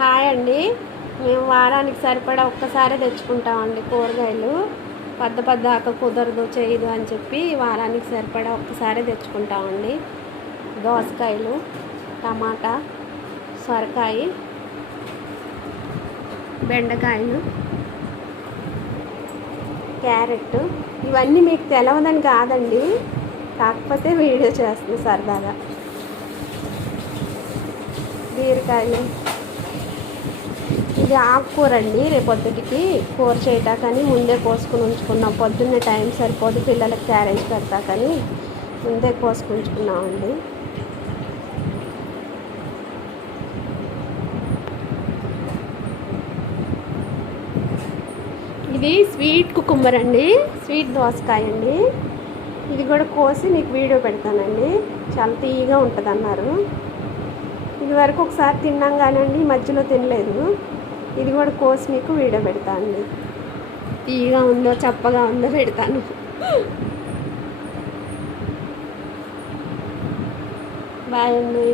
Hi అండి. మేము వారానికి సరిపడా ఒక్కసారే తెచ్చుకుంటామండి కూరగాయలు. పద్దాక కుదరదు చేయదు అని చెప్పి వారానికి సరిపడా ఒక్కసారే తెచ్చుకుంటామండి. దోసకాయలు, టమాటా, సొరకాయ, బెండకాయలు, క్యారెట్. ఇవన్నీ మీకు తెలవదని కాదండి, కాకపోతే వీడియో చేస్తుంది సరదాగా. బీరకాయలు, ఇది ఆకుకూర అండి. రేపొద్దుటికి కూర చేయటాకని ముందే కోసుకుని ఉంచుకున్నాం. పొద్దున్నే టైం సరిపోదు, పిల్లలకి క్యారేజ్ పెడతాకని ముందే కోసుకుని ఉంచుకున్నామండి. ఇది స్వీట్ కుకుంబర్ అండి, స్వీట్ దోసకాయ అండి. ఇది కూడా కోసి మీకు వీడియో పెడతానండి. చాలా తీయగా ఉంటుంది అన్నారు. ఇది వరకు ఒకసారి తిన్నాం కానండి, మధ్యలో తినలేదు. ఇది కూడా కోసి మీకు వీడియో పెడతానండి. తీయగా ఉందో చప్పగా ఉందో పెడతాను. బాయ్ అండి.